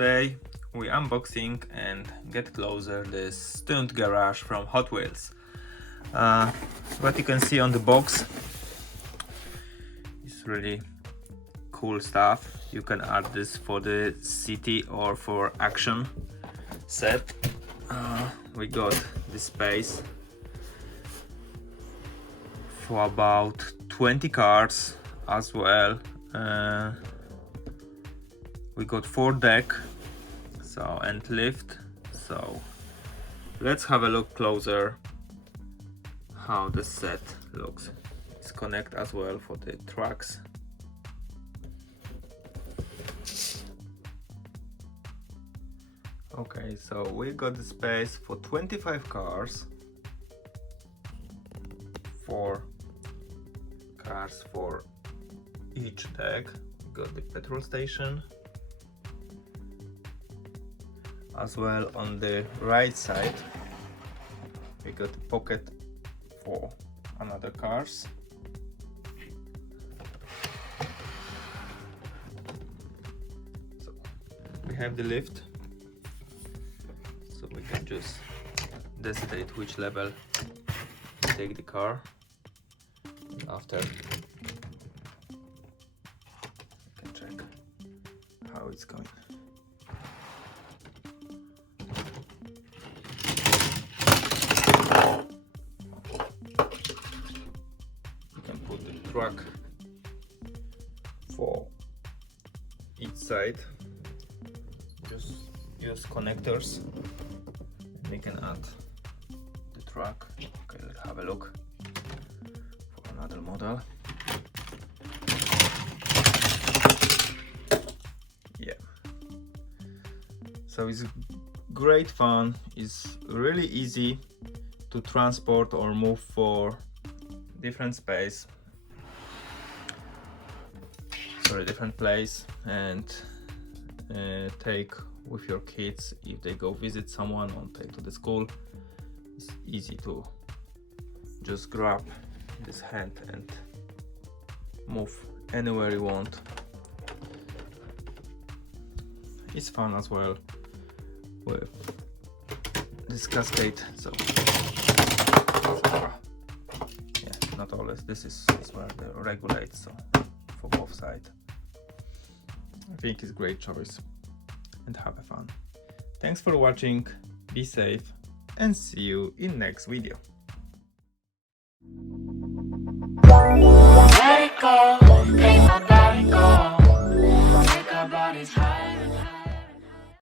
today we unboxing and get closer this Stunt garage from Hot Wheels. What you can see on the box is really cool stuff. You can add this for the city or for action set. We got the space for about 20 cars as well. We got 4 deck and lift, so let's have a look closer how the set looks. It's connect as well for the trucks. Okay, so we got the space for 25 cars, 4 cars for each deck. We got the petrol station. As well on the right side we got a pocket for another cars. So we have the lift, so we can just decide which level take the car. After we can check how it's going. Truck for each side, just use connectors and we can add the truck. Okay, let's have a look for another model. Yeah, so it's great fun. It's really easy to transport or move for different space, different place, and take with your kids if they go visit someone or take to the school. It's easy to just grab this hand and move anywhere you want. It's fun as well with this cascade. So yeah, not always. This is where they regulate, so for both sides. I think it's a great choice, and have a fun. Thanks for watching, be safe, and see you in next video. Let it go, make my body go, make our bodies higher and higher.